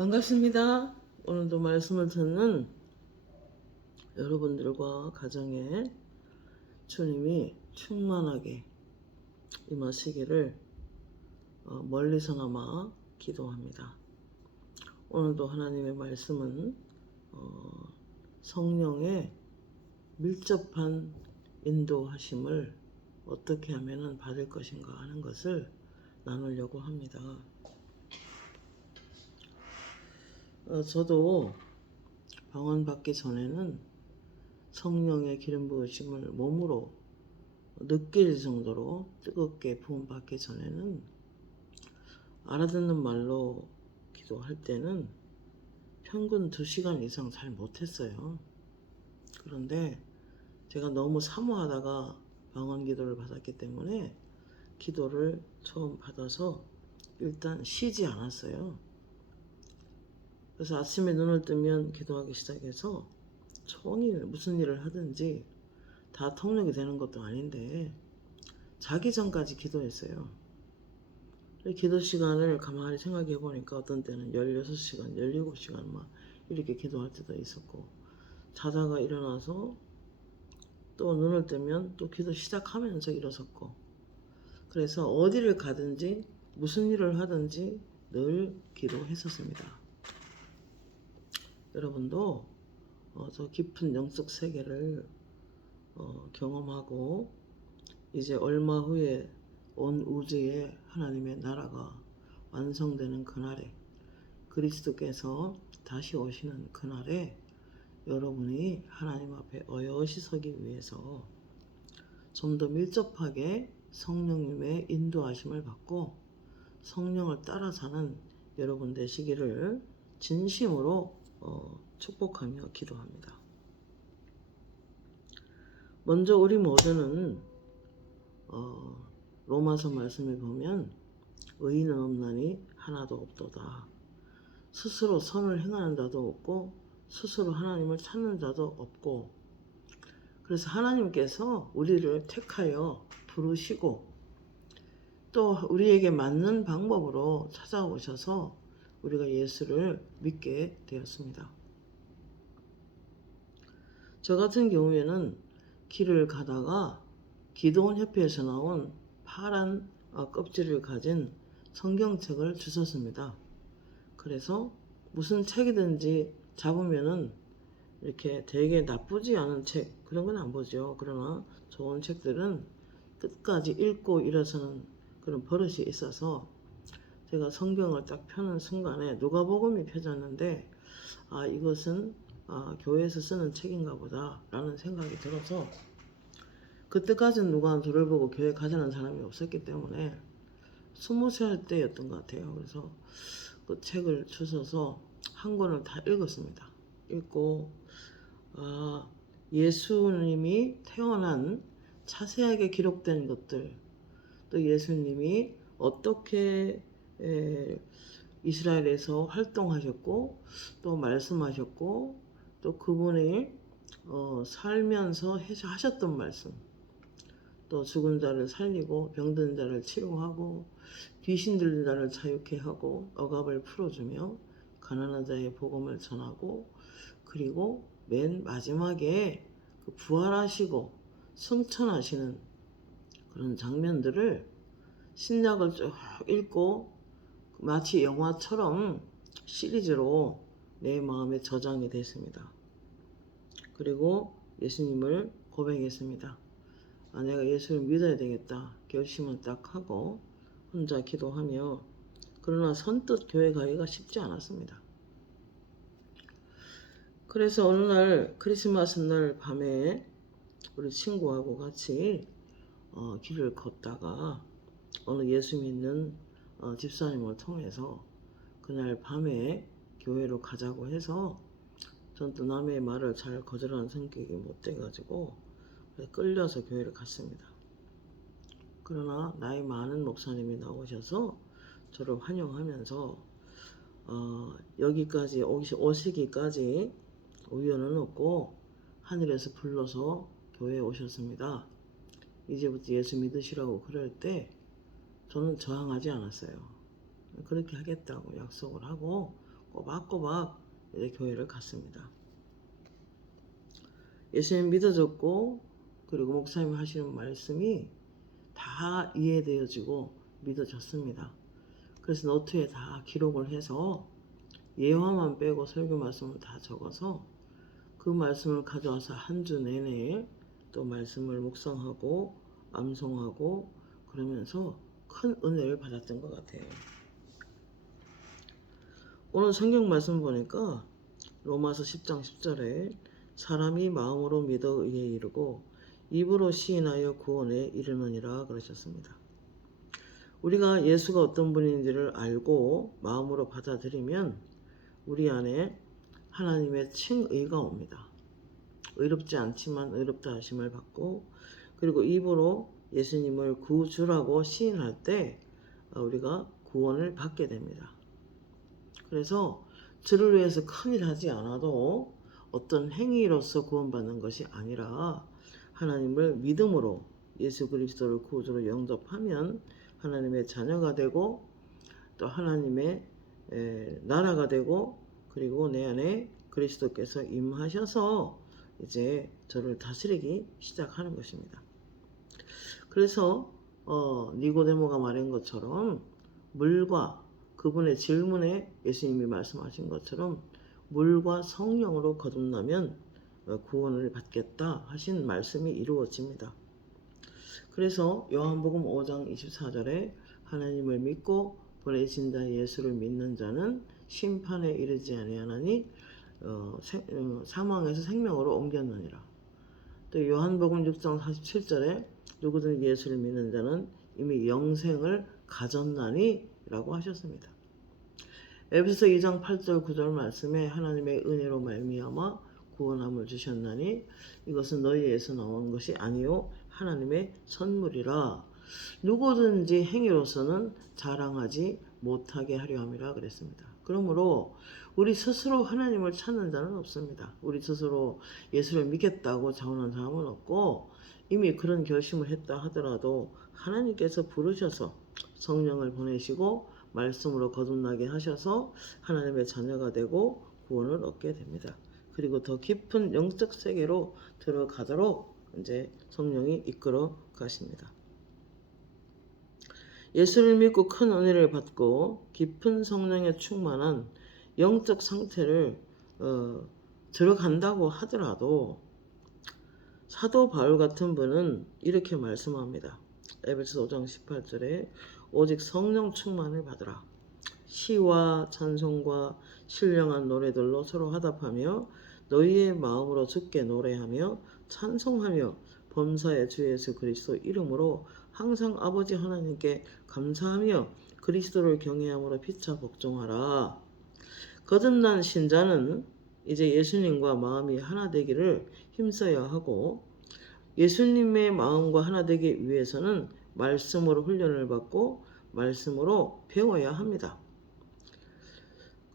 반갑습니다. 오늘도 말씀을 듣는 여러분들과 가정에 주님이 충만하게 임하시기를 멀리서나마 기도합니다. 오늘도 하나님의 말씀은 성령의 밀접한 인도하심을 어떻게 하면 받을 것인가 하는 것을 나누려고 합니다. 저도 방언 받기 전에는 성령의 기름 부으심을 몸으로 느낄 정도로 뜨겁게 부음 받기 전에는 알아듣는 말로 기도할 때는 평균 2시간 이상 잘 못했어요. 그런데 제가 너무 사모하다가 방언 기도를 받았기 때문에 기도를 처음 받아서 일단 쉬지 않았어요. 그래서 아침에 눈을 뜨면 기도하기 시작해서 종일 무슨 일을 하든지 다 통역이 되는 것도 아닌데 자기 전까지 기도했어요. 기도 시간을 가만히 생각해 보니까 어떤 때는 16시간, 17시간 막 이렇게 기도할 때도 있었고, 자다가 일어나서 또 눈을 뜨면 또 기도 시작하면서 일어섰고, 그래서 어디를 가든지 무슨 일을 하든지 늘 기도했었습니다. 여러분도 저 깊은 영적 세계를 경험하고 이제 얼마 후에 온 우주에 하나님의 나라가 완성되는 그날에, 그리스도께서 다시 오시는 그날에 여러분이 하나님 앞에 어여시 서기 위해서 좀 더 밀접하게 성령님의 인도하심을 받고 성령을 따라 사는 여러분 되시기를 진심으로 축복하며 기도합니다. 먼저 우리 모두는 로마서 말씀을 보면 의인은 없나니 하나도 없도다. 스스로 선을 행하는 자도 없고 스스로 하나님을 찾는 자도 없고, 그래서 하나님께서 우리를 택하여 부르시고 또 우리에게 맞는 방법으로 찾아오셔서 우리가 예수를 믿게 되었습니다. 저 같은 경우에는 길을 가다가 기도원 협회에서 나온 파란 껍질을 가진 성경책을 주셨습니다. 그래서 무슨 책이든지 잡으면은 이렇게 되게 나쁘지 않은 책, 그런 건 안 보죠. 그러나 좋은 책들은 끝까지 읽고 일어서는 그런 버릇이 있어서 제가 성경을 딱 펴는 순간에 누가복음이 펴졌는데 이것은 교회에서 쓰는 책인가 보다 라는 생각이 들어서, 그때까지는 누가 저를 보고 교회 가자는 사람이 없었기 때문에 20살 때였던 것 같아요. 그래서 그 책을 주셔서 한 권을 다 읽었습니다. 읽고 예수님이 태어난 자세하게 기록된 것들, 또 예수님이 어떻게 이스라엘에서 활동하셨고 또 말씀하셨고 또 그분이 살면서 하셨던 말씀, 또 죽은 자를 살리고 병든 자를 치료하고 귀신 들린 자를 자유케 하고 억압을 풀어주며 가난한 자의 복음을 전하고, 그리고 맨 마지막에 그 부활하시고 승천하시는 그런 장면들을 신약을 쭉 읽고 마치 영화처럼 시리즈로 내 마음에 저장이 됐습니다. 그리고 예수님을 고백했습니다. 내가 예수를 믿어야 되겠다 결심을 딱 하고 혼자 기도하며, 그러나 선뜻 교회 가기가 쉽지 않았습니다. 그래서 어느 날 크리스마스 날 밤에 우리 친구하고 같이 길을 걷다가 어느 예수 믿는 집사님을 통해서 그날 밤에 교회로 가자고 해서, 전 또 남의 말을 잘 거절하는 성격이 못 돼가지고 끌려서 교회를 갔습니다. 그러나 나이 많은 목사님이 나오셔서 저를 환영하면서 여기까지 오시기까지 우연은 없고 하늘에서 불러서 교회에 오셨습니다. 이제부터 예수 믿으시라고 그럴 때 저는 저항하지 않았어요. 그렇게 하겠다고 약속을 하고 꼬박꼬박 이제 교회를 갔습니다. 예수님 믿어졌고 그리고 목사님 하시는 말씀이 다 이해되어지고 믿어졌습니다. 그래서 노트에 다 기록을 해서 예화만 빼고 설교 말씀을 다 적어서 그 말씀을 가져와서 한 주 내내 또 말씀을 묵상하고 암송하고 그러면서 큰 은혜를 받았던 것 같아요. 오늘 성경 말씀 보니까 로마서 10장 10절에 사람이 마음으로 믿어 의에 이르고 입으로 시인하여 구원에 이르느니라 그러셨습니다. 우리가 예수가 어떤 분인지를 알고 마음으로 받아들이면 우리 안에 하나님의 칭의가 옵니다. 의롭지 않지만 의롭다 하심을 받고 그리고 입으로 예수님을 구주라고 시인할 때 우리가 구원을 받게 됩니다. 그래서 저를 위해서 큰일 하지 않아도 어떤 행위로서 구원받는 것이 아니라 하나님을 믿음으로 예수 그리스도를 구주로 영접하면 하나님의 자녀가 되고 또 하나님의 나라가 되고 그리고 내 안에 그리스도께서 임하셔서 이제 저를 다스리기 시작하는 것입니다. 그래서 니고데모가 말한 것처럼 물과 그분의 질문에 예수님이 말씀하신 것처럼 물과 성령으로 거듭나면 구원을 받겠다 하신 말씀이 이루어집니다. 그래서 요한복음 5장 24절에 하나님을 믿고 보내신 자 예수를 믿는 자는 심판에 이르지 아니하나니 사망에서 생명으로 옮겼느니라. 또 요한복음 6장 47절에 누구든 예수를 믿는 자는 이미 영생을 가졌나니 라고 하셨습니다. 에베소 2장 8절 9절 말씀에 하나님의 은혜로 말미암아 구원함을 주셨나니 이것은 너희에서 나온 것이 아니요 하나님의 선물이라. 누구든지 행위로서는 자랑하지 못하게 하려 함이라 그랬습니다. 그러므로 우리 스스로 하나님을 찾는 자는 없습니다. 우리 스스로 예수를 믿겠다고 자원하는 사람은 없고 이미 그런 결심을 했다 하더라도 하나님께서 부르셔서 성령을 보내시고 말씀으로 거듭나게 하셔서 하나님의 자녀가 되고 구원을 얻게 됩니다. 그리고 더 깊은 영적 세계로 들어가도록 이제 성령이 이끌어 가십니다. 예수를 믿고 큰 은혜를 받고 깊은 성령에 충만한 영적 상태를 들어간다고 하더라도 사도 바울 같은 분은 이렇게 말씀합니다. 에베소 5장 18절에 오직 성령 충만을 받으라. 시와 찬송과 신령한 노래들로 서로 화답하며 너희의 마음으로 주께 노래하며 찬송하며 범사의 주 예수 그리스도 이름으로 항상 아버지 하나님께 감사하며 그리스도를 경외함으로 피차 복종하라. 거듭난 신자는 이제 예수님과 마음이 하나 되기를 힘써야 하고 예수님의 마음과 하나 되기 위해서는 말씀으로 훈련을 받고 말씀으로 배워야 합니다.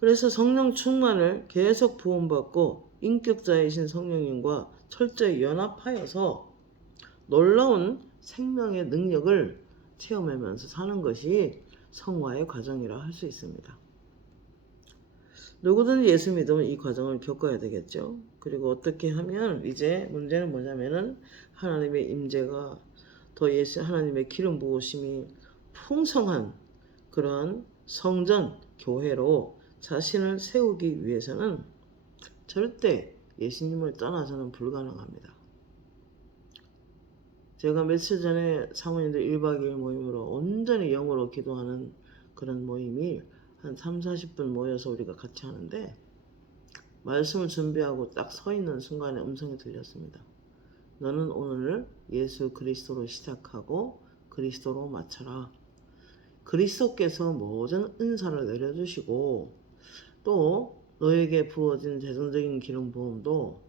그래서 성령 충만을 계속 부음받고 인격자이신 성령님과 철저히 연합하여서 놀라운 생명의 능력을 체험하면서 사는 것이 성화의 과정이라 할 수 있습니다. 누구든지 예수 믿으면 이 과정을 겪어야 되겠죠. 그리고 어떻게 하면 이제 문제는 뭐냐면은 하나님의 임재가 더 하나님의 기름 부으심이 풍성한 그러한 성전, 교회로 자신을 세우기 위해서는 절대 예수님을 떠나서는 불가능합니다. 제가 며칠 전에 사모님들 1박 2일 모임으로 온전히 영으로 기도하는 그런 모임이 한 30-40분 모여서 우리가 같이 하는데 말씀을 준비하고 딱 서 있는 순간에 음성이 들렸습니다. 너는 오늘 예수 그리스도로 시작하고 그리스도로 마쳐라. 그리스도께서 모든 은사를 내려주시고 또 너에게 부어진 재정적인 기름 부음도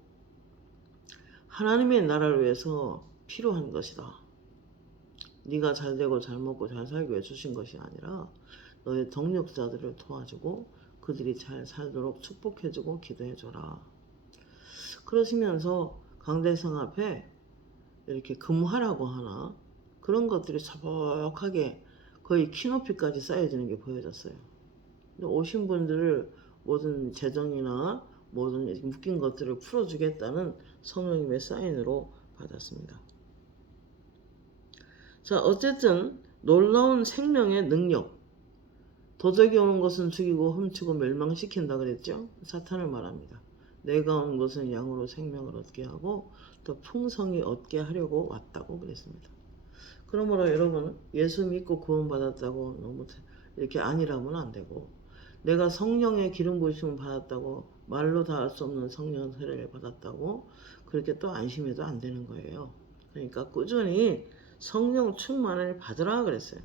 하나님의 나라를 위해서 필요한 것이다. 네가 잘 되고 잘 먹고 잘 살기 위해 주신 것이 아니라 너의 동력자들을 도와주고 그들이 잘 살도록 축복해주고 기도해줘라. 그러시면서 강대상 앞에 이렇게 금화라고 하나 그런 것들이 차복하게 거의 키높이까지 쌓여지는 게 보여졌어요. 오신 분들을 모든 재정이나 모든 묶인 것들을 풀어주겠다는 성령님의 사인으로 받았습니다. 자, 어쨌든 놀라운 생명의 능력. 도적이 오는 것은 죽이고 훔치고 멸망시킨다 그랬죠. 사탄을 말합니다. 내가 온 것은 양으로 생명을 얻게 하고 더 풍성히 얻게 하려고 왔다고 그랬습니다. 그러므로 여러분, 예수 믿고 구원받았다고 너무 이렇게 아니라면 안 되고, 내가 성령의 기름 부으심을 받았다고, 말로 다 할 수 없는 성령 세례를 받았다고 그렇게 또 안심해도 안 되는 거예요. 그러니까 꾸준히 성령 충만을 받으라 그랬어요.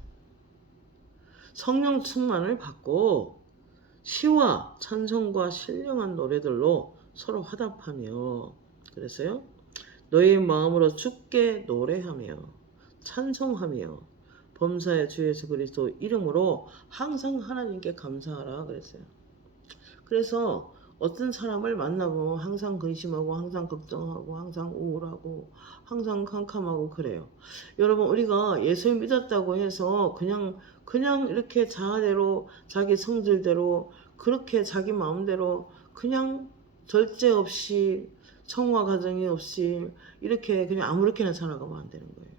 성령 충만을 받고 시와 찬송과 신령한 노래들로 서로 화답하며, 그랬어요. 너희 마음으로 주께 노래하며 찬송하며 범사의 주 예수 그리스도 이름으로 항상 하나님께 감사하라 그랬어요. 그래서 어떤 사람을 만나보면 항상 근심하고 항상 걱정하고 항상 우울하고 항상 캄캄하고 그래요. 여러분, 우리가 예수 믿었다고 해서 그냥 이렇게 자아대로 자기 성질대로 그렇게 자기 마음대로 그냥 절제 없이 청과 가정이 없이 이렇게 그냥 아무렇게나 살아가면 안 되는 거예요.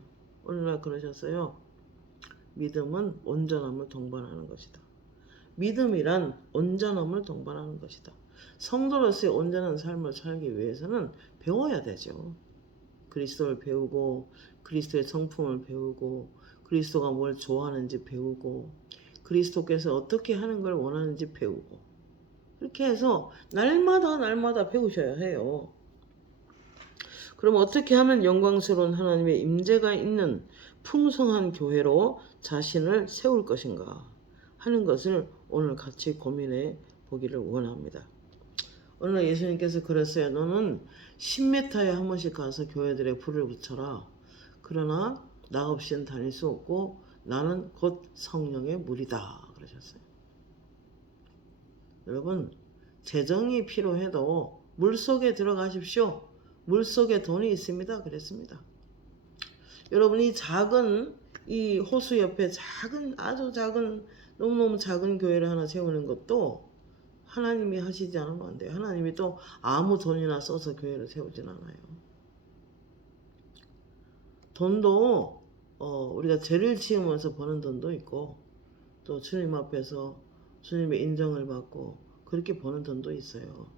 오늘날 그러셨어요. 믿음은 온전함을 동반하는 것이다. 믿음이란 온전함을 동반하는 것이다. 성도로서의 온전한 삶을 살기 위해서는 배워야 되죠. 그리스도를 배우고 그리스도의 성품을 배우고 그리스도가 뭘 좋아하는지 배우고 그리스도께서 어떻게 하는 걸 원하는지 배우고, 그렇게 해서 날마다 배우셔야 해요. 그럼 어떻게 하면 영광스러운 하나님의 임재가 있는 풍성한 교회로 자신을 세울 것인가 하는 것을 오늘 같이 고민해 보기를 원합니다. 오늘 예수님께서 그랬어요. 너는 10m에 한 번씩 가서 교회들에 불을 붙여라. 그러나 나 없이는 다닐 수 없고 나는 곧 성령의 물이다 그러셨어요. 여러분, 재정이 필요해도 물속에 들어가십시오. 물속에 돈이 있습니다 그랬습니다. 여러분, 이 호수 옆에 아주 작은 너무너무 작은 교회를 하나 세우는 것도 하나님이 하시지 않으면 안 돼요. 하나님이 또 아무 돈이나 써서 교회를 세우진 않아요. 돈도 우리가 죄를 지으면서 버는 돈도 있고 또 주님 앞에서 주님의 인정을 받고 그렇게 버는 돈도 있어요.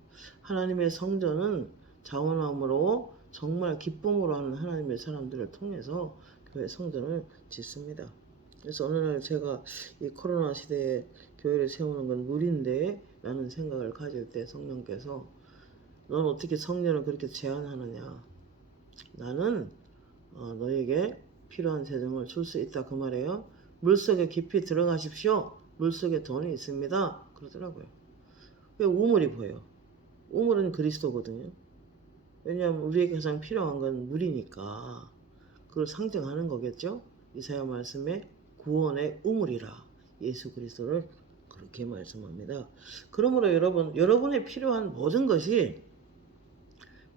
하나님의 성전은 자원함으로 정말 기쁨으로 하는 하나님의 사람들을 통해서 교회 성전을 짓습니다. 그래서 어느 날 제가 이 코로나 시대에 교회를 세우는 건 무리인데 라는 생각을 가질 때 성령께서 넌 어떻게 성전을 그렇게 제한하느냐, 나는 너에게 필요한 재정을 줄 수 있다 그 말이에요. 물속에 깊이 들어가십시오. 물속에 돈이 있습니다 그러더라고요. 왜 우물이 보여? 우물은 그리스도거든요. 왜냐하면 우리에게 가장 필요한 건 물이니까 그걸 상징하는 거겠죠. 이사야 말씀에 구원의 우물이라 예수 그리스도를 그렇게 말씀합니다. 그러므로 여러분의 필요한 모든 것이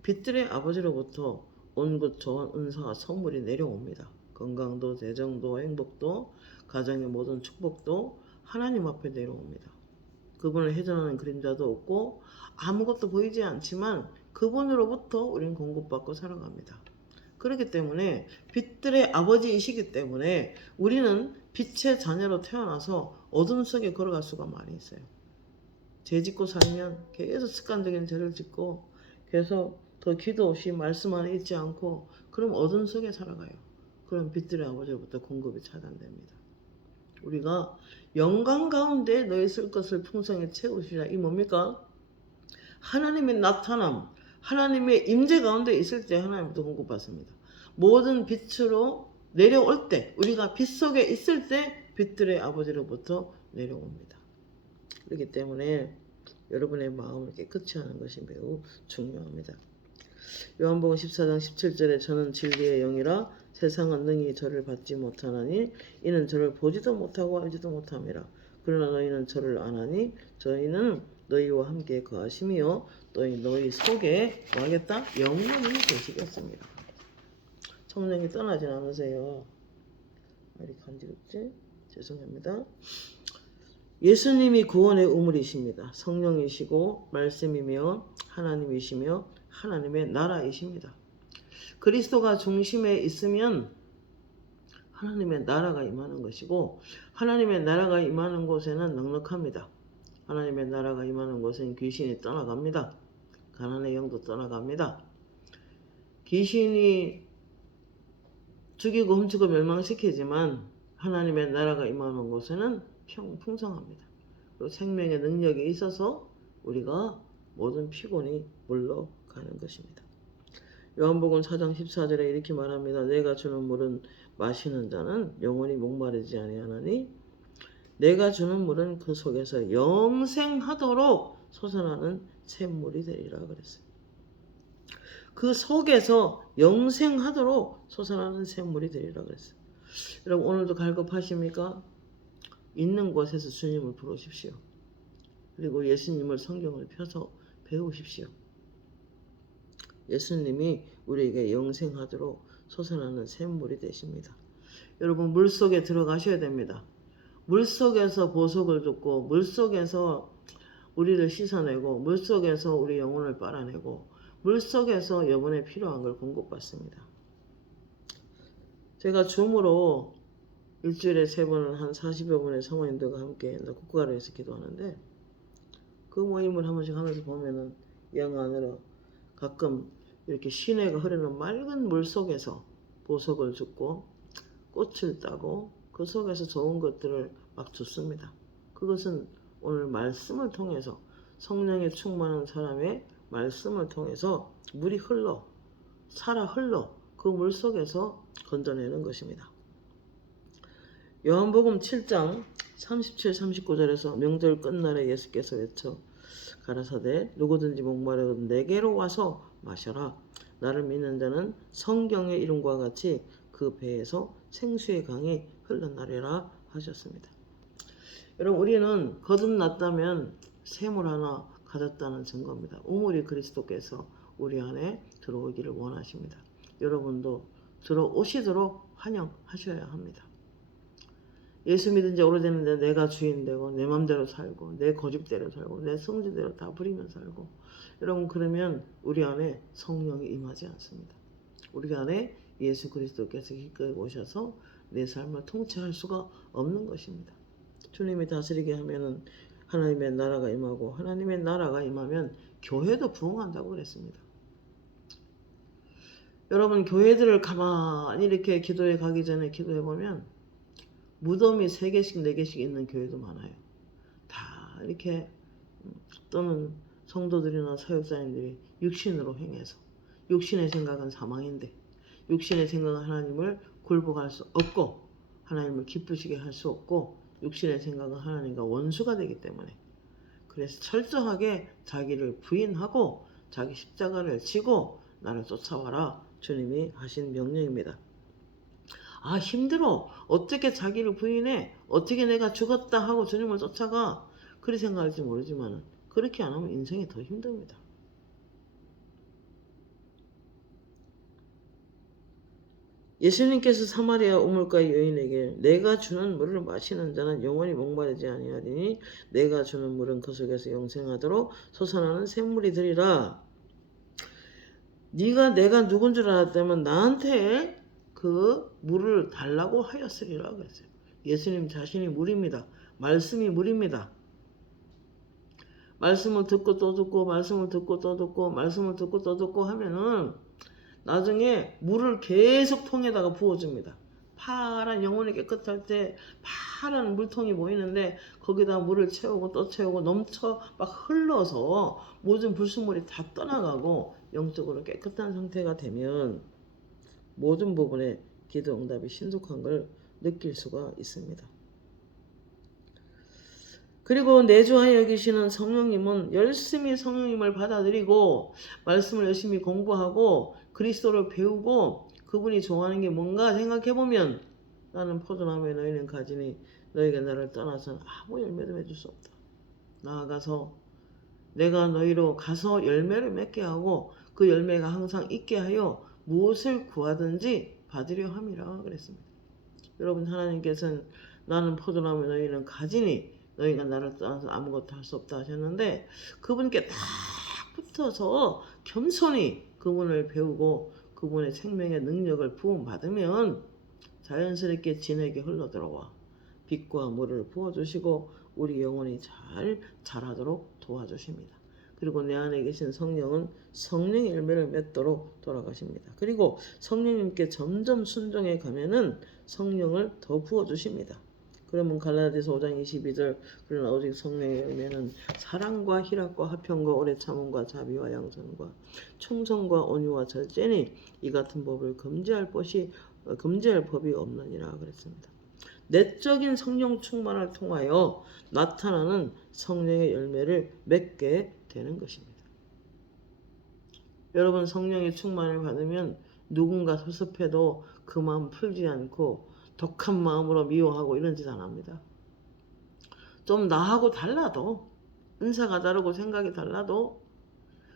빛들의 아버지로부터 온갖 좋은 은사와 선물이 내려옵니다. 건강도 재정도 행복도 가정의 모든 축복도 하나님 앞에 내려옵니다. 그분을 회전하는 그림자도 없고 아무것도 보이지 않지만 그분으로부터 우리는 공급받고 살아갑니다. 그렇기 때문에 빛들의 아버지이시기 때문에 우리는 빛의 자녀로 태어나서 어둠 속에 걸어갈 수가 많이 있어요. 죄 짓고 살면 계속 습관적인 죄를 짓고 계속 더 기도 없이 말씀 안에 있지 않고 그럼 어둠 속에 살아가요. 그럼 빛들의 아버지로부터 공급이 차단됩니다. 우리가 영광 가운데 너희 쓸 것을 풍성히 채우시라. 이 뭡니까? 하나님의 나타남, 하나님의 임재 가운데 있을 때 하나님부터 공급받습니다. 모든 빛으로 내려올 때, 우리가 빛 속에 있을 때 빛들의 아버지로부터 내려옵니다. 그렇기 때문에 여러분의 마음을 깨끗이 하는 것이 매우 중요합니다. 요한복음 14장 17절에 저는 진리의 영이라 세상은 능히 저를 받지 못하나니 이는 저를 보지도 못하고 알지도 못함이라. 그러나 너희는 저를 아나니 저희는 너희와 함께 거하심이요 또 너희 속에 뭐 하겠다? 영원히 계시겠습니다. 성령이 떠나진 않으세요. 말이 간지럽지? 죄송합니다. 예수님이 구원의 우물이십니다. 성령이시고 말씀이며 하나님이시며 하나님의 나라이십니다. 그리스도가 중심에 있으면 하나님의 나라가 임하는 것이고, 하나님의 나라가 임하는 곳에는 넉넉합니다. 하나님의 나라가 임하는 곳은 귀신이 떠나갑니다. 가난의 영도 떠나갑니다. 귀신이 죽이고 훔치고 멸망시키지만 하나님의 나라가 임하는 곳에는 풍성합니다. 그리고 생명의 능력이 있어서 우리가 모든 피곤이 물러가는 것입니다. 요한복음 4장 14절에 이렇게 말합니다. 내가 주는 물은 마시는 자는 영원히 목마르지 아니하나니 내가 주는 물은 그 속에서 영생하도록 솟아나는 샘물이 되리라 그랬어요. 그 속에서 영생하도록 솟아나는 샘물이 되리라 그랬어요. 여러분 오늘도 갈급하십니까? 있는 곳에서 주님을 부르십시오. 그리고 예수님을 성경을 펴서 배우십시오. 예수님이 우리에게 영생하도록 솟아나는 샘물이 되십니다. 여러분 물속에 들어가셔야 됩니다. 물속에서 보석을 줍고 물속에서 우리를 씻어내고 물속에서 우리 영혼을 빨아내고 물속에서 여분에 필요한 걸 공급받습니다. 제가 줌으로 일주일에 3번을 한 40여 분의 성모님들과 함께 국가로에서 기도하는데, 그 모임을 한 번씩 하면서 보면은 영 안으로 가끔 이렇게 시내가 흐르는 맑은 물 속에서 보석을 줍고 꽃을 따고 그 속에서 좋은 것들을 막 줬습니다. 그것은 오늘 말씀을 통해서, 성령에 충만한 사람의 말씀을 통해서 물이 살아 흘러 그 물 속에서 건져내는 것입니다. 요한복음 7장 37, 39절에서 명절 끝날에 예수께서 외쳐 가라사대 누구든지 목마르거든 내게로 와서 마셔라. 나를 믿는 자는 성경의 이름과 같이 그 배에서 생수의 강이 흘러나리라 하셨습니다. 여러분 우리는 거듭났다면 샘물 하나 가졌다는 증거입니다. 우물이 그리스도께서 우리 안에 들어오기를 원하십니다. 여러분도 들어오시도록 환영하셔야 합니다. 예수 믿은 지 오래됐는데 내가 주인 되고 내 맘대로 살고 내 고집대로 살고 내 성질대로 다 부리며 살고, 여러분 그러면 우리 안에 성령이 임하지 않습니다. 우리 안에 예수 그리스도께서 기꺼이 오셔서 내 삶을 통치할 수가 없는 것입니다. 주님이 다스리게 하면은 하나님의 나라가 임하고, 하나님의 나라가 임하면 교회도 부흥한다고 그랬습니다. 여러분 교회들을 가만히 이렇게 기도에 가기 전에 기도해 보면 무덤이 3개씩 4개씩 있는 교회도 많아요. 다 이렇게, 또는 성도들이나 사역자님들이 육신으로 행해서, 육신의 생각은 사망인데 육신의 생각은 하나님을 굴복할 수 없고 하나님을 기쁘시게 할 수 없고 육신의 생각은 하나님과 원수가 되기 때문에, 그래서 철저하게 자기를 부인하고 자기 십자가를 지고 나를 쫓아와라, 주님이 하신 명령입니다. 아 힘들어, 어떻게 자기를 부인해, 어떻게 내가 죽었다 하고 주님을 쫓아가, 그렇게 생각할지 모르지만 그렇게 안 하면 인생이 더 힘듭니다. 예수님께서 사마리아 우물가의 여인에게 내가 주는 물을 마시는 자는 영원히 목마르지 아니하리니 내가 주는 물은 그 속에서 영생하도록 솟아나는 샘물이 되리라. 네가 내가 누군 줄 알았다면 나한테 그 물을 달라고 하였으리라 그랬어요. 예수님 자신이 물입니다. 말씀이 물입니다. 말씀을 듣고 또 듣고 말씀을 듣고 또 듣고 말씀을 듣고 또 듣고 하면은 나중에 물을 계속 통에다가 부어줍니다. 파란, 영혼이 깨끗할 때 파란 물통이 보이는데 거기다 물을 채우고 또 채우고 넘쳐 막 흘러서 모든 불순물이 다 떠나가고 영적으로 깨끗한 상태가 되면 모든 부분에 기도 응답이 신속한 걸 느낄 수가 있습니다. 그리고 내주하여 계시는 성령님은 열심히 성령님을 받아들이고 말씀을 열심히 공부하고 그리스도를 배우고 그분이 좋아하는 게 뭔가 생각해보면 나는 포도나무에 너희는 가지니 너희가 나를 떠나서는 아무 열매도 맺을 수 없다. 나아가서 내가 너희로 가서 열매를 맺게 하고 그 열매가 항상 있게 하여 무엇을 구하든지 받으려 함이라 그랬습니다. 여러분 하나님께서는 나는 포도나무에 너희는 가지니 너희가 나를 떠나서 아무것도 할 수 없다 하셨는데 그분께 딱 붙어서 겸손히 그분을 배우고 그분의 생명의 능력을 부음받으면 자연스럽게 진에게 흘러들어와 빛과 물을 부어주시고 우리 영혼이 잘 자라도록 도와주십니다. 그리고 내 안에 계신 성령은 성령의 열매를 맺도록 돌아가십니다. 그리고 성령님께 점점 순종해 가면은 성령을 더 부어주십니다. 그러면 갈라디아서 5장 22절 그러나 오직 성령의 열매는 사랑과 희락과 화평과 오래 참음과 자비와 양선과 충성과 온유와 절제니 이 같은 법을 금지할 법이 없느니라 그랬습니다. 내적인 성령 충만을 통하여 나타나는 성령의 열매를 맺게 되는 것입니다. 여러분 성령의 충만을 받으면 누군가 섭섭해도 그 마음 풀지 않고 독한 마음으로 미워하고 이런 짓 안 합니다. 좀 나하고 달라도 은사가 다르고 생각이 달라도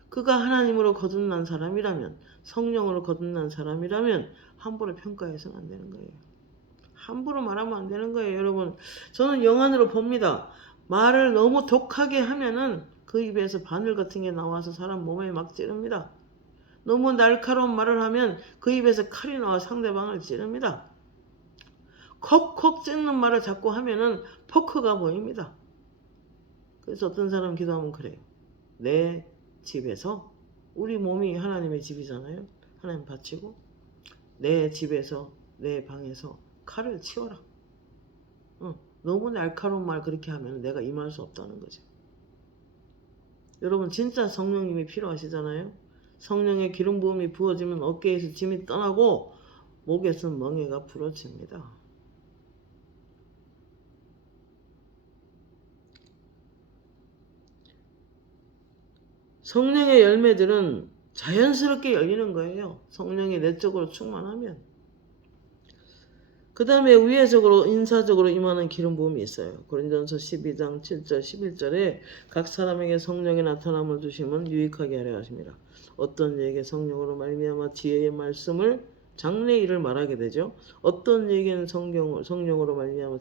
그가 하나님으로 거듭난 사람이라면 성령으로 거듭난 사람이라면 함부로 평가해서는 안 되는 거예요. 함부로 말하면 안 되는 거예요. 여러분 저는 영안으로 봅니다. 말을 너무 독하게 하면은 그 입에서 바늘 같은 게 나와서 사람 몸에 막 찌릅니다. 너무 날카로운 말을 하면 그 입에서 칼이 나와 상대방을 찌릅니다. 콕콕 찢는 말을 자꾸 하면은 포크가 보입니다. 그래서 어떤 사람 기도하면 그래요. 내 집에서 우리 몸이 하나님의 집이잖아요. 하나님 바치고 내 집에서 내 방에서 칼을 치워라. 너무 날카로운 말 그렇게 하면 내가 임할 수 없다는 거죠. 여러분 진짜 성령님이 필요하시잖아요. 성령의 기름 부음이 부어지면 어깨에서 짐이 떠나고 목에서 멍에가 부러집니다. 성령의 열매들은 자연스럽게 열리는 거예요. 성령이 내적으로 충만하면. 그 다음에 위에적으로 인사적으로 임하는 기름 부음이 있어요. 고린도전서 12장 7절 11절에 각 사람에게 성령의 나타남을 주심은 유익하게 하려 하십니다. 어떤 이에게 성령으로 말미암아 지혜의 말씀을 장래의 일을 말하게 되죠. 어떤 이에게는 성령으로 말미암아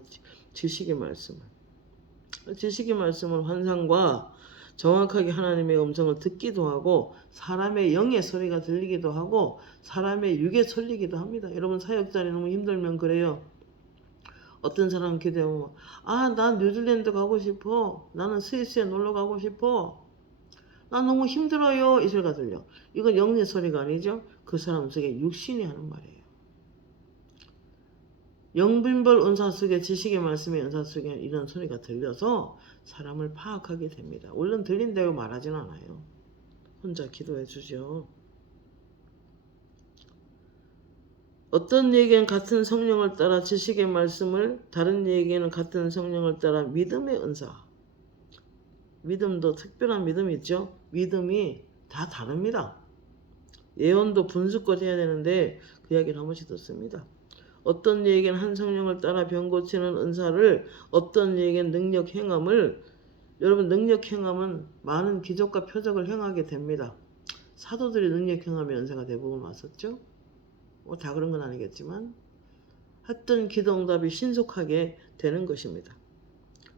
지식의 말씀을 환상과 정확하게 하나님의 음성을 듣기도 하고 사람의 영의 소리가 들리기도 하고 사람의 육에 설리기도 합니다. 여러분 사역자리 너무 힘들면 그래요. 어떤 사람 기도하면 난 뉴질랜드 가고 싶어. 나는 스위스에 놀러 가고 싶어. 나 너무 힘들어요. 이 소리가 들려. 이건 영의 소리가 아니죠. 그 사람 속에 육신이 하는 말이에요. 영빈벌 은사 속에 지식의 말씀의 은사 속에 이런 소리가 들려서 사람을 파악하게 됩니다. 물론 들린다고 말하진 않아요. 혼자 기도해 주죠. 어떤 얘기는 같은 성령을 따라 지식의 말씀을, 다른 얘기는 같은 성령을 따라 믿음의 은사. 믿음도 특별한 믿음이 있죠. 믿음이 다 다릅니다. 예언도 분수껏 해야 되는데 그 이야기를 한 번씩 듣습니다. 어떤 얘기는 한 성령을 따라 병 고치는 은사를, 어떤 얘기는 능력 행함을. 여러분 능력 행함은 많은 기적과 표적을 행하게 됩니다. 사도들이 능력 행함의 은사가 대부분 왔었죠. 다 그런 건 아니겠지만 했던 기도응답이 신속하게 되는 것입니다.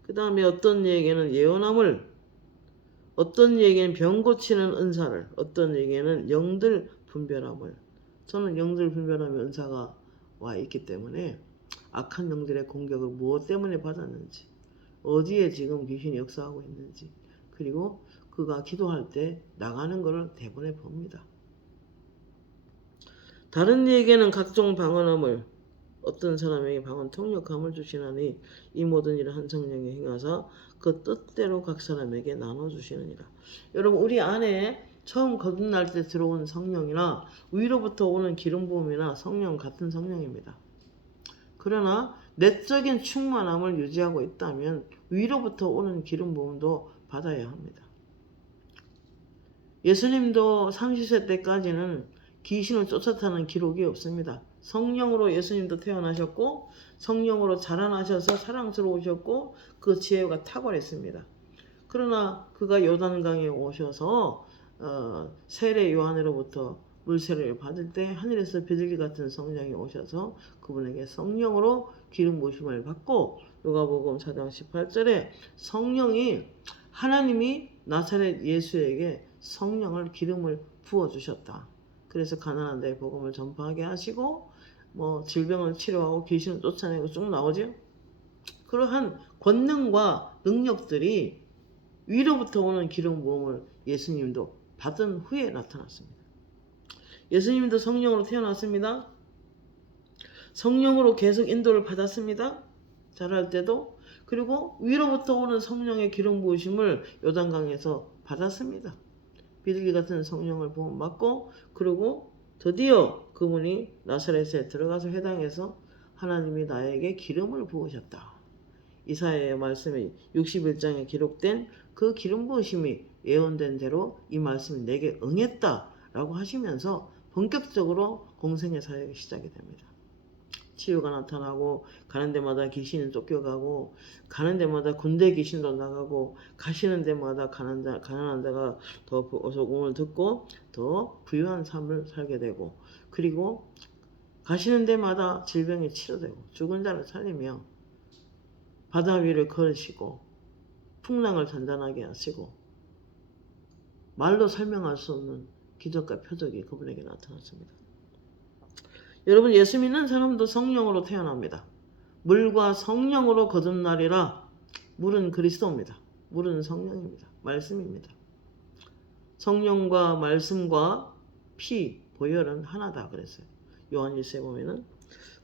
그 다음에 어떤 얘기는 예언함을, 어떤 얘기는 병 고치는 은사를, 어떤 얘기는 영들 분별함을. 저는 영들 분별함의 은사가 와 있기 때문에 악한 영들의 공격을 무엇 때문에 받았는지, 어디에 지금 귀신이 역사하고 있는지, 그리고 그가 기도할 때 나가는 것을 대본에 봅니다. 다른 이에게는 각종 방언함을, 어떤 사람에게 방언 통역함을 주시나니 이 모든 일을 한 성령이 행하사 그 뜻대로 각 사람에게 나눠주시느니라. 여러분 우리 안에 처음 거듭날 때 들어온 성령이나 위로부터 오는 기름 부음이나 성령 같은 성령입니다. 그러나 내적인 충만함을 유지하고 있다면 위로부터 오는 기름 부음도 받아야 합니다. 예수님도 30세 때까지는 귀신을 쫓아타는 기록이 없습니다. 성령으로 예수님도 태어나셨고 성령으로 자라나셔서 사랑스러우셨고 그 지혜가 탁월했습니다. 그러나 그가 요단강에 오셔서 세례 요한으로부터 물세례를 받을 때 하늘에서 비둘기 같은 성령이 오셔서 그분에게 성령으로 기름 부으심을 받고 누가복음 4장 18절에 성령이 하나님이 나사렛 예수에게 성령을 기름을 부어 주셨다. 그래서 가난한 데에 복음을 전파하게 하시고 뭐 질병을 치료하고 귀신을 쫓아내고 쭉 나오죠. 그러한 권능과 능력들이 위로부터 오는 기름 부음을 예수님도 받은 후에 나타났습니다. 예수님도 성령으로 태어났습니다. 성령으로 계속 인도를 받았습니다. 자랄 때도. 그리고 위로부터 오는 성령의 기름 부으심을 요단강에서 받았습니다. 비둘기 같은 성령을 부음 받고, 그리고 드디어 그분이 나사렛에 들어가서 회당에서 하나님이 나에게 기름을 부으셨다. 이사야의 말씀이 61장에 기록된 그 기름 부으심이 예언된 대로 이 말씀이 내게 응했다라고 하시면서 본격적으로 공생의 사역이 시작이 됩니다. 치유가 나타나고 가는 데마다 귀신이 쫓겨가고 가는 데마다 군대 귀신도 나가고 가시는 데마다 가난한 자가 더 소금을 듣고 더 부유한 삶을 살게 되고 그리고 가시는 데마다 질병이 치료되고 죽은 자를 살리며 바다 위를 걸으시고 풍랑을 단단하게 하시고 말로 설명할 수 없는 기적과 표적이 그분에게 나타났습니다. 여러분, 예수 믿는 사람도 성령으로 태어납니다. 물과 성령으로 거듭나리라. 물은 그리스도입니다. 물은 성령입니다. 말씀입니다. 성령과 말씀과 피, 보혈은 하나다 그랬어요. 요한일서에 보면은.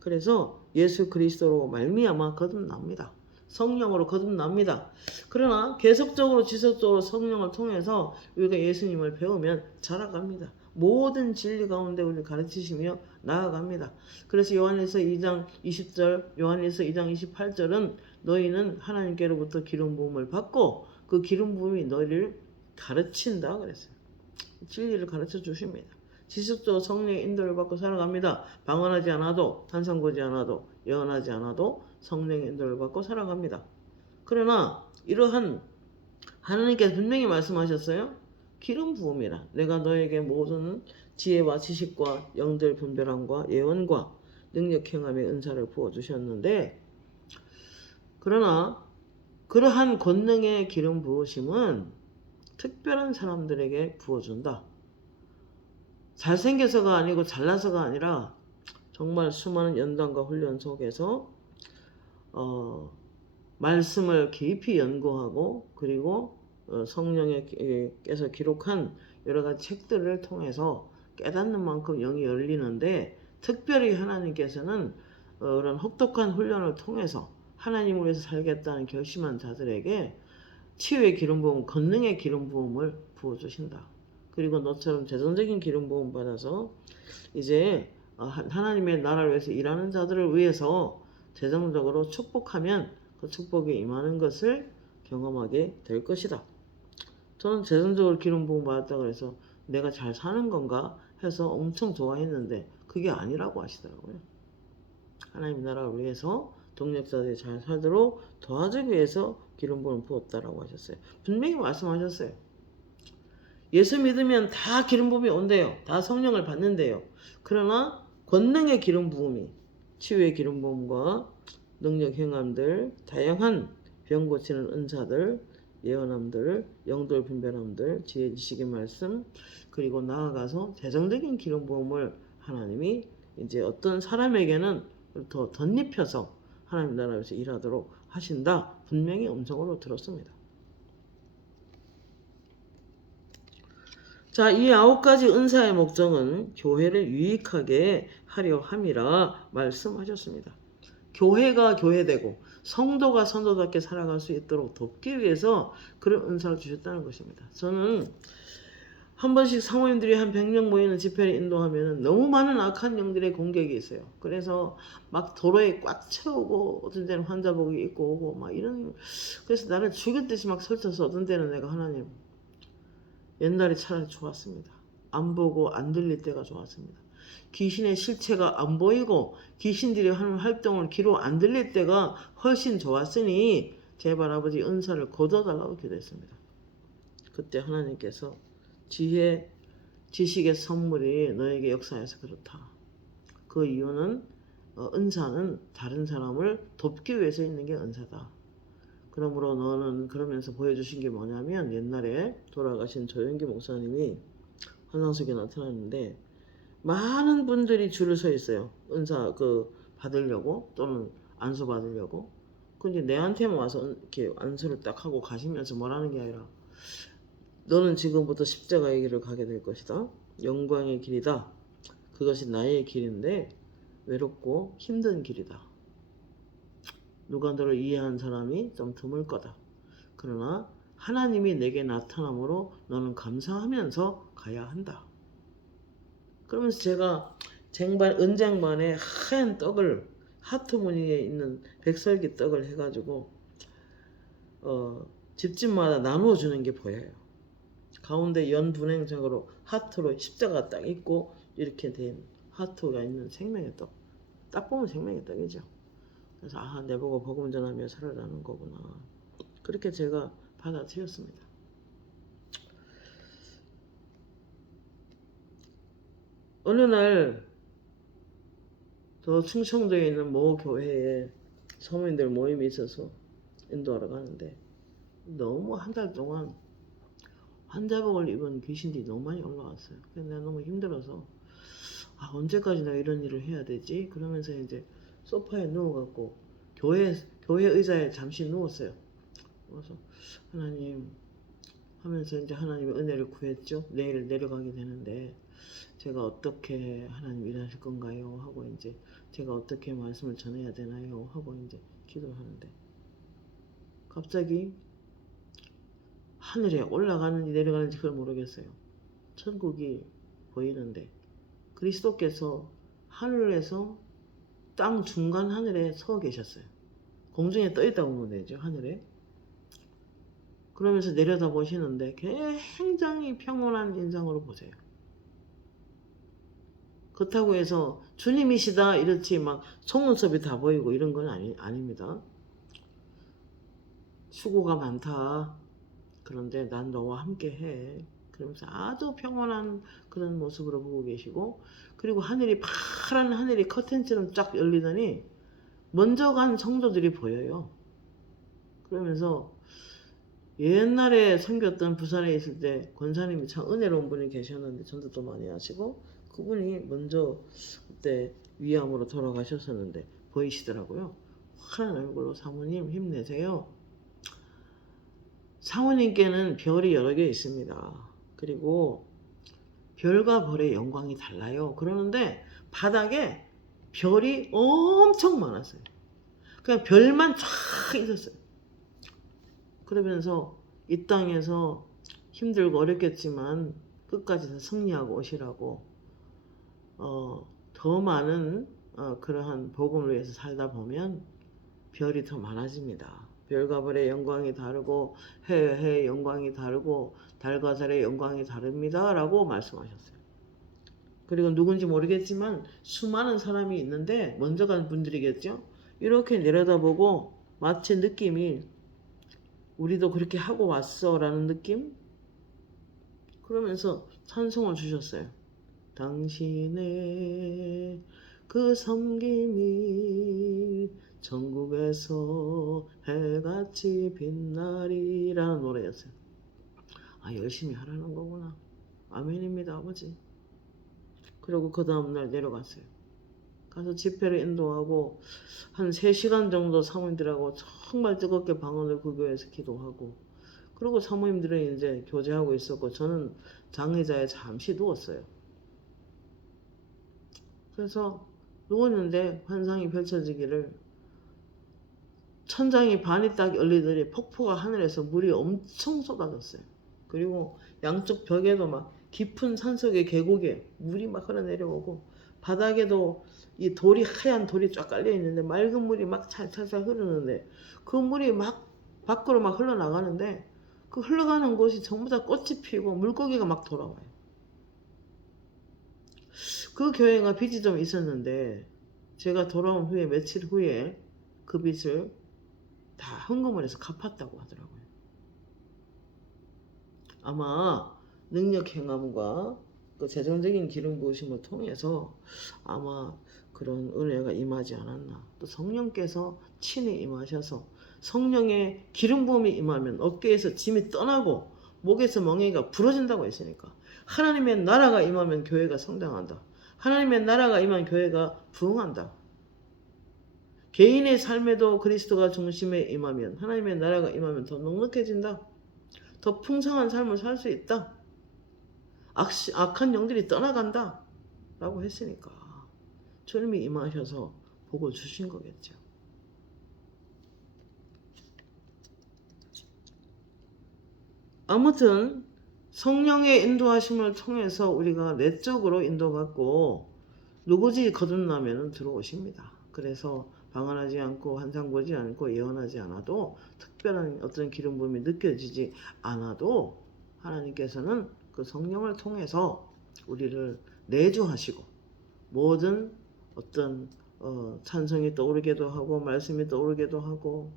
그래서 예수 그리스도로 말미암아 거듭납니다. 성령으로 거듭납니다. 그러나 계속적으로 지속적으로 성령을 통해서 우리가 예수님을 배우면 자라갑니다. 모든 진리 가운데 우리를 가르치시며 나아갑니다. 그래서 요한일서 2장 20절, 요한일서 2장 28절은 너희는 하나님께로부터 기름 부음을 받고 그 기름 부음이 너희를 가르친다 그랬어요. 진리를 가르쳐 주십니다. 지속적으로 성령의 인도를 받고 살아갑니다. 방언하지 않아도, 탄성 보지 않아도, 예언하지 않아도 성령의 인도를 받고 살아갑니다. 그러나 이러한 하나님께서 분명히 말씀하셨어요. 기름 부음이라. 내가 너에게 모든 지혜와 지식과 영들 분별함과 예언과 능력 행함의 은사를 부어주셨는데, 그러나 그러한 권능의 기름 부으심은 특별한 사람들에게 부어준다. 잘생겨서가 아니고 잘나서가 아니라 정말 수많은 연단과 훈련 속에서 말씀을 깊이 연구하고 그리고 성령께서 기록한 여러 가지 책들을 통해서 깨닫는 만큼 영이 열리는데, 특별히 하나님께서는 그런 혹독한 훈련을 통해서 하나님을 위해서 살겠다는 결심한 자들에게 치유의 기름 부음, 권능의 기름 부음을 부어주신다. 그리고 너처럼 재정적인 기름 부음 받아서 이제 하나님의 나라를 위해서 일하는 자들을 위해서 재정적으로 축복하면 그 축복에 임하는 것을 경험하게 될 것이다. 저는 재정적으로 기름 부음 받았다고 해서 내가 잘 사는 건가 해서 엄청 좋아했는데 그게 아니라고 하시더라고요. 하나님 나라를 위해서 동력자들이 잘 살도록 도와주기 위해서 기름 부음을 부었다라고 하셨어요. 분명히 말씀하셨어요. 예수 믿으면 다 기름 부음이 온대요. 다 성령을 받는데요. 그러나 권능의 기름 부음이, 치유의 기름 부음과 능력 행함들, 다양한 병 고치는 은사들, 예언함들, 영들 분별함들, 지혜 지식의 말씀, 그리고 나아가서 재정적인 기름 부음을 하나님이 이제 어떤 사람에게는 더 덧입혀서 하나님 나라에서 일하도록 하신다. 분명히 음성으로 들었습니다. 자, 이 9가지 은사의 목적은 교회를 유익하게 하려 함이라 말씀하셨습니다. 교회가 교회되고 성도가 성도답게 살아갈 수 있도록 돕기 위해서 그런 은사를 주셨다는 것입니다. 저는 한 번씩 사모님들이 한 100명 모이는 집회를 인도하면 너무 많은 악한 영들의 공격이 있어요. 그래서 막 도로에 꽉 채우고 어떤 데는 환자복이 입고 오고 막 이런, 그래서 나를 죽일 듯이 막 설쳐서 어떤 데는 내가 하나님, 옛날에 차라리 좋았습니다. 안 보고 안 들릴 때가 좋았습니다. 귀신의 실체가 안 보이고 귀신들이 하는 활동을 귀로 안 들릴 때가 훨씬 좋았으니 제발 아버지 은사를 거둬달라고 기도했습니다. 그때 하나님께서 지혜, 지식의 선물이 너에게 역사해서 그렇다. 그 이유는 은사는 다른 사람을 돕기 위해서 있는 게 은사다. 그러므로 너는 그러면서 보여주신 게 뭐냐면 옛날에 돌아가신 조영기 목사님이 환상 속에 나타났는데 많은 분들이 줄을 서 있어요. 은사 받으려고 또는 안수 받으려고. 근데 내한테만 와서 이렇게 안수를 딱 하고 가시면서 뭐라는 게 아니라 너는 지금부터 십자가의 길을 가게 될 것이다. 영광의 길이다. 그것이 나의 길인데 외롭고 힘든 길이다. 누가 너를 이해한 사람이 좀 드물 거다. 그러나 하나님이 내게 나타남으로 너는 감사하면서 가야 한다. 그러면서 제가 은쟁반에 하얀 떡을 하트 무늬에 있는 백설기 떡을 해가지고 집집마다 나누어 주는 게 보여요. 가운데 연분행적으로 하트로 십자가 딱 있고 이렇게 된 하트가 있는 생명의 떡. 딱 보면 생명의 떡이죠. 그래서 내보고 복음 전하며 살아라는 거구나. 그렇게 제가 받아들였습니다. 어느 날 저 충청도에 있는 모 교회에 서민들 모임이 있어서 인도하러 가는데 너무 한 달 동안 환자복을 입은 귀신들이 너무 많이 올라왔어요. 그래서 내가 너무 힘들어서 언제까지 내가 이런 일을 해야 되지? 그러면서 이제 소파에 누워갖고 교회 의자에 잠시 누웠어요. 그래서 하나님 하면서 이제 하나님의 은혜를 구했죠. 내일 내려가게 되는데 제가 어떻게 하나님 일하실 건가요? 하고 이제 제가 어떻게 말씀을 전해야 되나요? 하고 이제 기도를 하는데 갑자기 하늘에 올라가는지 내려가는지 그걸 모르겠어요. 천국이 보이는데 그리스도께서 하늘에서 땅 중간 하늘에 서 계셨어요. 공중에 떠 있다고 보면 되죠. 하늘에. 그러면서 내려다 보시는데 굉장히 평온한 인상으로 보세요. 그렇다고 해서 주님이시다 이렇지 막 속눈썹이 다 보이고 이런 건 아닙니다. 수고가 많다. 그런데 난 너와 함께 해. 그러면서 아주 평온한 그런 모습으로 보고 계시고 그리고 파란 하늘이 커튼처럼 쫙 열리더니 먼저 간 성도들이 보여요. 그러면서 옛날에 섬겼던 부산에 있을 때 권사님이 참 은혜로운 분이 계셨는데 전도도 많이 하시고 그분이 먼저 그때 위암으로 돌아가셨었는데 보이시더라고요. 환한 얼굴로 사모님 힘내세요. 사모님께는 별이 여러 개 있습니다. 그리고 별과 별의 영광이 달라요. 그러는데 바닥에 별이 엄청 많았어요. 그냥 별만 쫙 있었어요. 그러면서 이 땅에서 힘들고 어렵겠지만 끝까지 다 승리하고 오시라고 더 많은 그러한 복음을 위해서 살다 보면 별이 더 많아집니다. 별과 별의 영광이 다르고 해의 영광이 다르고 달과 달의 영광이 다릅니다. 라고 말씀하셨어요. 그리고 누군지 모르겠지만 수많은 사람이 있는데 먼저 간 분들이겠죠. 이렇게 내려다보고 마치 느낌이 우리도 그렇게 하고 왔어 라는 느낌? 그러면서 찬송을 주셨어요. 당신의 그 섬김이 전국에서 해같이 빛나리라는 노래였어요. 열심히 하라는 거구나. 아멘입니다, 아버지. 그리고 그 다음날 내려갔어요. 가서 집회를 인도하고 한 3시간 정도 사모님들하고 정말 뜨겁게 방언을 그 교회에서 기도하고 그리고 사모님들은 이제 교제하고 있었고 저는 장의자에 잠시 누웠어요. 그래서 누웠는데 환상이 펼쳐지기를 천장이 반이 딱 열리더니 폭포가 하늘에서 물이 엄청 쏟아졌어요. 그리고 양쪽 벽에도 막 깊은 산속의 계곡에 물이 막 흘러내려오고 바닥에도 이 하얀 돌이 쫙 깔려 있는데 맑은 물이 막 찰찰찰 흐르는데 그 물이 막 밖으로 막 흘러나가는데 그 흘러가는 곳이 전부 다 꽃이 피고 물고기가 막 돌아와요. 그 교회가 빚이 좀 있었는데 제가 돌아온 후에 며칠 후에 그 빚을 다 헌금을 해서 갚았다고 하더라고요. 아마 능력 행함과 그 재정적인 기름 부으심을 통해서 아마 그런 은혜가 임하지 않았나. 또 성령께서 친히 임하셔서 성령의 기름 부음이 임하면 어깨에서 짐이 떠나고 목에서 멍에가 부러진다고 했으니까 하나님의 나라가 임하면 교회가 성장한다. 하나님의 나라가 임하면 교회가 부흥한다. 개인의 삶에도 그리스도가 중심에 임하면 하나님의 나라가 임하면 더 넉넉해진다. 더 풍성한 삶을 살 수 있다. 악한 영들이 떠나간다. 라고 했으니까 주님이 임하셔서 복을 주신 거겠죠. 아무튼 성령의 인도하심을 통해서 우리가 내적으로 인도받고 누구지 거듭나면 들어오십니다. 그래서 방언하지 않고 환상 보지 않고 예언하지 않아도 특별한 어떤 기름 부음이 느껴지지 않아도 하나님께서는 그 성령을 통해서 우리를 내주하시고 모든 어떤 찬성이 떠오르기도 하고 말씀이 떠오르기도 하고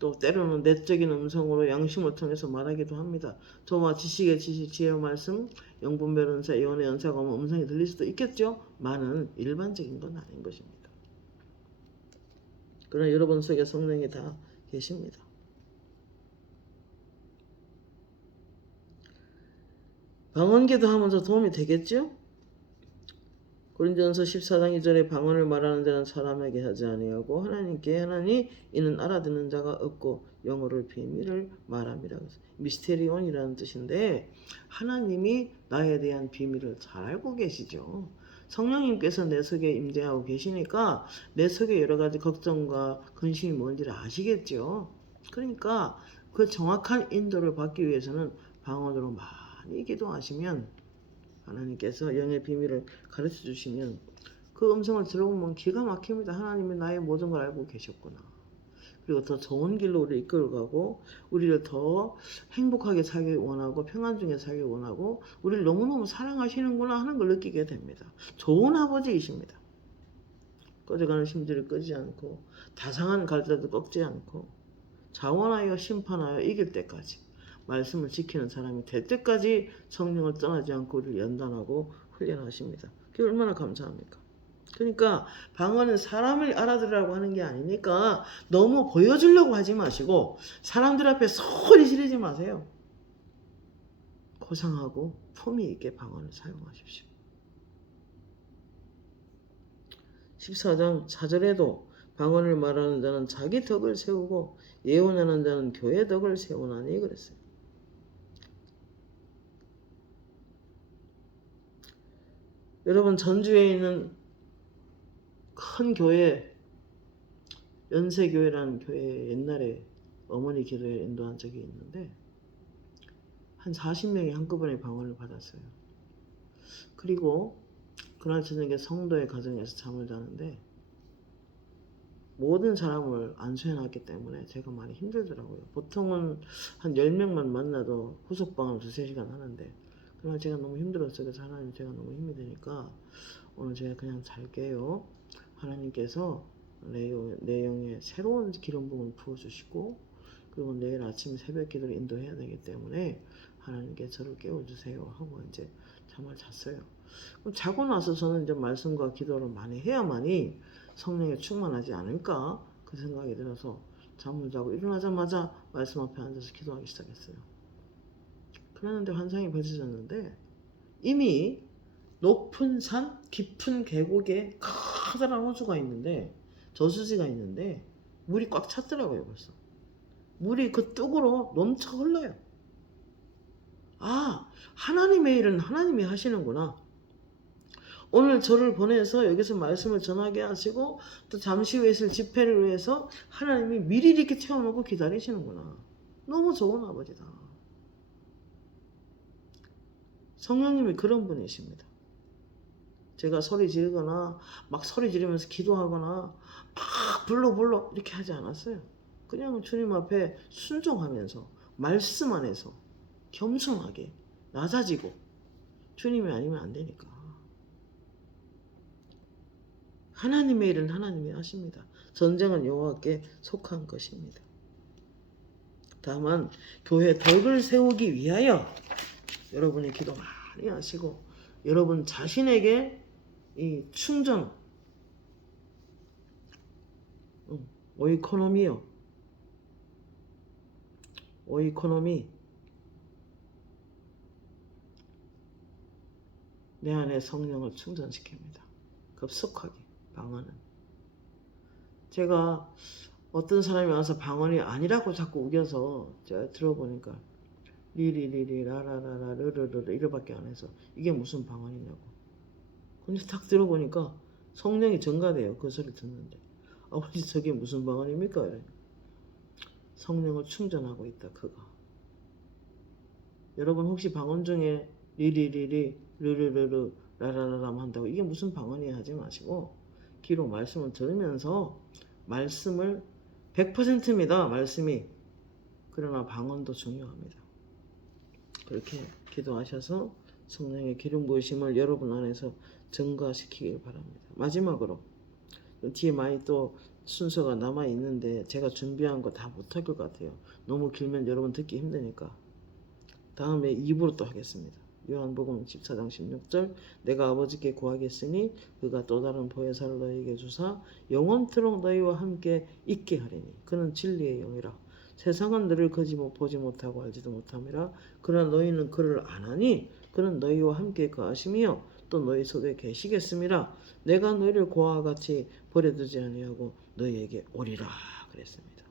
또 때로는 내적인 음성으로 양심을 통해서 말하기도 합니다. 저와 지식의 지식, 지혜의 말씀, 영분별 은사, 예언의 은사가 오면 음성이 들릴 수도 있겠죠. 많은 일반적인 건 아닌 것입니다. 그러나 여러분 속에 성령이 다 계십니다. 방언기도 하면서 도움이 되겠죠? 고린도전서 14장 2절에 방언을 말하는 자는 사람에게 하지 아니하고 하나님께 하나니 이는 알아듣는 자가 없고 영어를 비밀을 말함이라. 미스테리온이라는 뜻인데 하나님이 나에 대한 비밀을 잘 알고 계시죠. 성령님께서 내 속에 임재하고 계시니까 내 속에 여러 가지 걱정과 근심이 뭔지를 아시겠죠. 그러니까 그 정확한 인도를 받기 위해서는 방언으로 많이 기도하시면 하나님께서 영의 비밀을 가르쳐 주시면 그 음성을 들어보면 기가 막힙니다. 하나님이 나의 모든 걸 알고 계셨구나. 그리고 더 좋은 길로 우리를 이끌어가고 우리를 더 행복하게 살기 원하고 평안 중에 살기 원하고 우리를 너무너무 사랑하시는구나 하는 걸 느끼게 됩니다. 좋은 아버지이십니다. 꺼져가는 심지를 끄지 않고 다상한 갈대도 꺾지 않고 자원하여 심판하여 이길 때까지 말씀을 지키는 사람이 될 때까지 성령을 떠나지 않고 우리를 연단하고 훈련하십니다. 그게 얼마나 감사합니까? 그러니까 방언은 사람을 알아들으라고 하는 게 아니니까 너무 보여주려고 하지 마시고 사람들 앞에 소리 지르지 마세요. 고상하고 품위 있게 방언을 사용하십시오. 14장 4절에도 방언을 말하는 자는 자기 덕을 세우고 예언하는 자는 교회 덕을 세우나니 그랬어요. 여러분 전주에 있는 큰 교회 연세교회라는 교회 옛날에 어머니 기도에 인도한 적이 있는데 한 40명이 한꺼번에 방언을 받았어요. 그리고 그날 저녁에 성도의 가정에서 잠을 자는데 모든 사람을 안수해놨기 때문에 제가 많이 힘들더라고요. 보통은 한 10명만 만나도 후속방을 2-3시간 하는데 그날 제가 너무 힘들었어요. 그래서 하나님 제가 너무 힘이 드니까 오늘 제가 그냥 잘게요. 하나님께서 내 영에 새로운 기름 부음을 부어주시고 그리고 내일 아침 새벽 기도를 인도해야 되기 때문에 하나님께 저를 깨워주세요 하고 이제 잠을 잤어요. 그럼 자고 나서 저는 이제 말씀과 기도를 많이 해야만이 성령에 충만하지 않을까 그 생각이 들어서 잠을 자고 일어나자마자 말씀 앞에 앉아서 기도하기 시작했어요. 그랬는데 환상이 펼쳐졌는데 이미 높은 산, 깊은 계곡에 커다란 호수가 있는데 저수지가 있는데 물이 꽉 찼더라고요. 벌써 물이 그 뚝으로 넘쳐 흘러요. 아, 하나님의 일은 하나님이 하시는구나. 오늘 저를 보내서 여기서 말씀을 전하게 하시고 또 잠시 후에 있을 집회를 위해서 하나님이 미리 이렇게 채워놓고 기다리시는구나. 너무 좋은 아버지다. 성령님이 그런 분이십니다. 제가 소리 지르거나 막 소리 지르면서 기도하거나 막 불러 이렇게 하지 않았어요. 그냥 주님 앞에 순종하면서 말씀 안에서 겸손하게 낮아지고 주님이 아니면 안 되니까. 하나님의 일은 하나님이 하십니다. 전쟁은 여호와께 속한 것입니다. 다만 교회 덕을 세우기 위하여 여러분이 기도 많이 하시고 여러분 자신에게 이 충전 오이코노미요. 오이코노미. 내 안에 성령을 충전시킵니다. 급속하게 방언은. 제가 어떤 사람이 와서 방언이 아니라고 자꾸 우겨서 제가 들어보니까 리리리리 라라라라 르르르르 이거밖에 안 해서 이게 무슨 방언이냐고. 근데 딱 들어보니까 성령이 전가돼요. 그 소리 듣는데. 아버지 저게 무슨 방언입니까? 이래. 성령을 충전하고 있다 그거. 여러분 혹시 방언 중에 리리리리 르르르르 라라라람 한다고 이게 무슨 방언이야 하지 마시고 귀로 말씀을 들으면서 말씀을 100%입니다. 말씀이. 그러나 방언도 중요합니다. 그렇게 기도하셔서 성령의 기름 부으심을 여러분 안에서 증가시키길 바랍니다. 마지막으로 뒤에 많이 또 순서가 남아 있는데 제가 준비한 거 다 못할 것 같아요. 너무 길면 여러분 듣기 힘드니까 다음에 2부로 또 하겠습니다. 요한복음 14장 16절 내가 아버지께 구하겠으니 그가 또 다른 보혜사를 너희에게 주사 영원토록 너희와 함께 있게 하리니 그는 진리의 영이라 세상은 너를 보지 못하고 알지도 못함이라 그러나 너희는 그를 아나니 그는 너희와 함께 거하시며 또 너희 속에 계시겠음이라 내가 너희를 고아와 같이 버려두지 아니하고 너희에게 오리라 그랬습니다.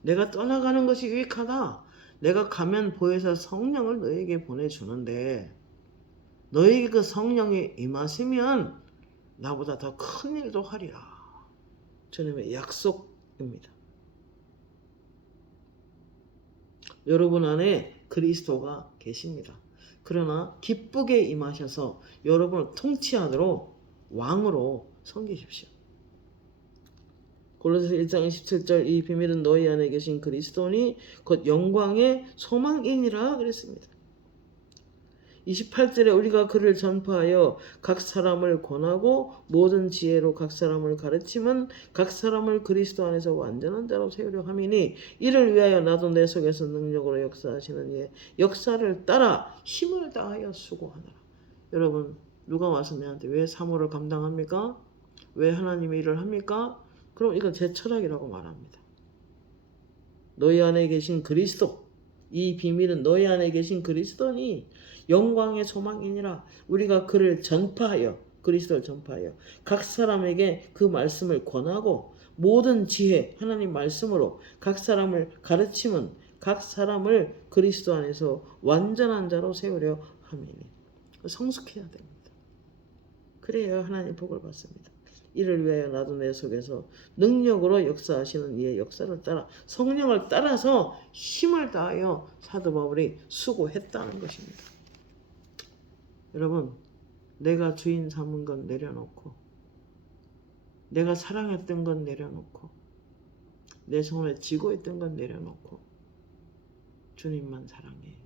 내가 떠나가는 것이 유익하다. 내가 가면 보혜사 성령을 너희에게 보내주는데 너희에게 그 성령이 임하시면 나보다 더 큰 일도 하리라. 주님의 약속입니다. 여러분 안에 그리스도가 계십니다. 그러나 기쁘게 임하셔서 여러분을 통치하도록 왕으로 섬기십시오. 골로새서 1장 27절 이 비밀은 너희 안에 계신 그리스도니 곧 영광의 소망이니라 그랬습니다. 28절에 우리가 그를 전파하여 각 사람을 권하고 모든 지혜로 각 사람을 가르치면 각 사람을 그리스도 안에서 완전한 자로 세우려 함이니 이를 위하여 나도 내 속에서 능력으로 역사하시는 이의 역사를 따라 힘을 다하여 수고하노라. 여러분 누가 와서 내한테 왜 사모를 감당합니까? 왜 하나님의 일을 합니까? 그럼 이건 제 철학이라고 말합니다. 너희 안에 계신 그리스도 이 비밀은 너희 안에 계신 그리스도니 영광의 소망이니라. 우리가 그를 전파하여 그리스도를 전파하여 각 사람에게 그 말씀을 권하고 모든 지혜 하나님 말씀으로 각 사람을 가르치면 각 사람을 그리스도 안에서 완전한 자로 세우려 함이니 성숙해야 됩니다. 그래야 하나님 복을 받습니다. 이를 위하여 나도 내 속에서 능력으로 역사하시는 이의 역사를 따라 성령을 따라서 힘을 다하여 사도 바울이 수고했다는 것입니다. 여러분 내가 주인 삼은 건 내려놓고 내가 사랑했던 건 내려놓고 내 손에 쥐고 있던 건 내려놓고 주님만 사랑해.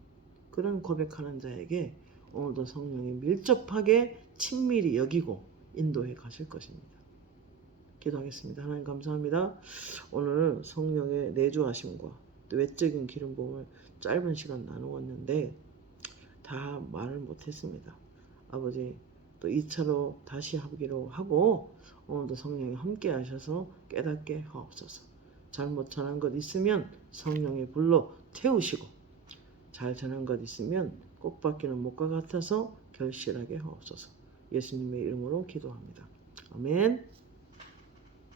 그런 고백하는 자에게 오늘도 성령이 밀접하게 친밀히 여기고 인도해 가실 것입니다. 기도하겠습니다. 하나님 감사합니다. 오늘 성령의 내주하심과 또 외적인 기름 부음을 짧은 시간 나누었는데 다 말을 못했습니다. 아버지 또 2차로 다시 하기로 하고 오늘도 성령이 함께 하셔서 깨닫게 하옵소서. 잘못 전한 것 있으면 성령의 불로 태우시고 잘 전한 것 있으면 꼭 받기는 못과 같아서 결실하게 하옵소서. 예수님의 이름으로 기도합니다. 아멘.